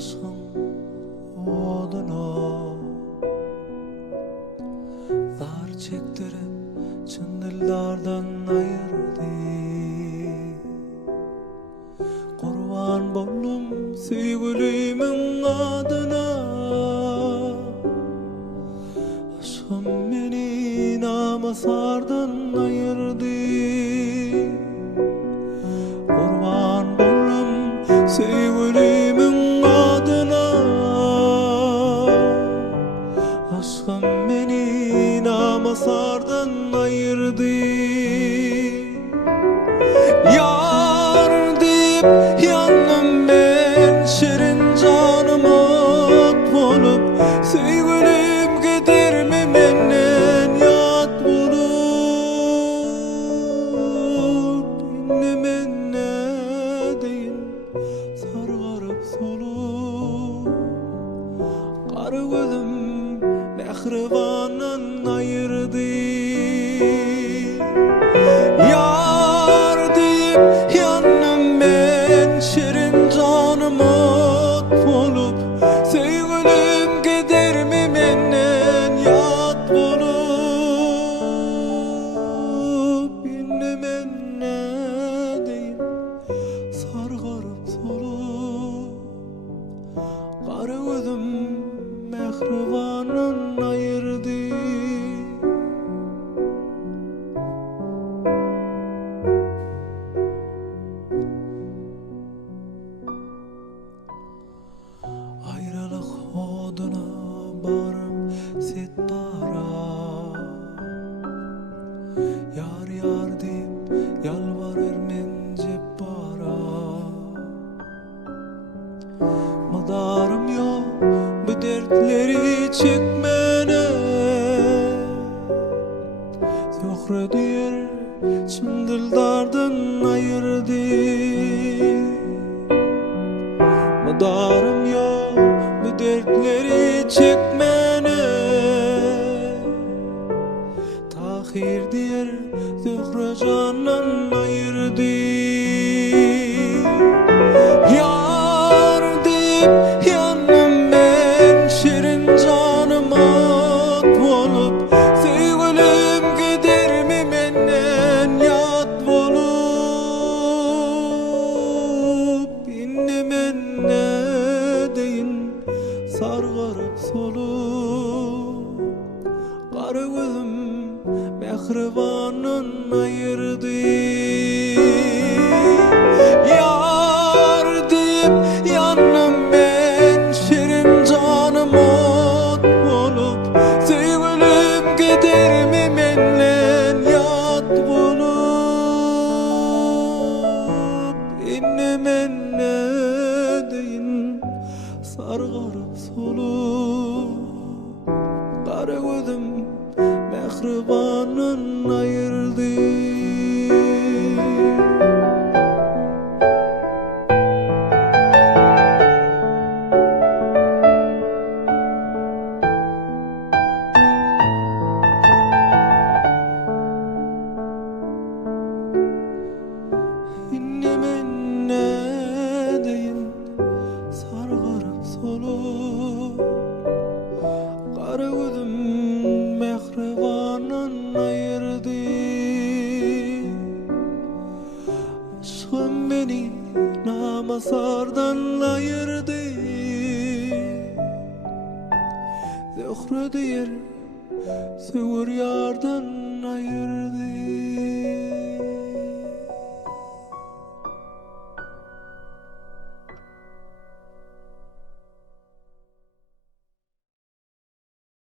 aşkın oduna zar çektirip çın dillardan ayırdı. Kurban bollum sevgilimin adına, aşkım beni namasardan ayırdı. Kurban bollum sevgilimin adına, aşkım beni namasardan ayırdı. Yar deyip yandım ben, şirin canım ot bolup, sevgilim gider mi menden yat bolup. İnne men ne deyin sargarıp solup, kara gözüm mehribanın ayırdı. Yar deyip yandım ben, şirin canım ot bolup, sevgilim gider mi menden yat bolup. İnne men ne deyin sargarıp solup, kara gözüm mehribanın ayırdı. Ayrılık oduna barım set bara, yar yar deyip yalvarır men cep bara. Madarım yok bu dertleri çekmene, Zöhre diyer çın dildardan ayırdı. Madarım yok bu dertleri çekmene, tahir diyer Zöhre candan ayırdı. Yar deyip yandım ben, şirin canım ot bolup, sevgilim gider mi menden yat bolup. İnne men ne deyin sargarıp solup, kara gözüm mehribanın ayırdı. Yar deyip yandım ben, şirin canım ot bolup, sevgilim gider mi menden yat bolup. İnne men ne deyin sargarıp solup, kara gözüm mehribanın ayırdı. İnne men ne deyin sargarıp solup, kara gözüm mehribanın ayırdı. Aşkım beni namasardan ayırdı. Zöhre diyer söğür yardan ayırdı.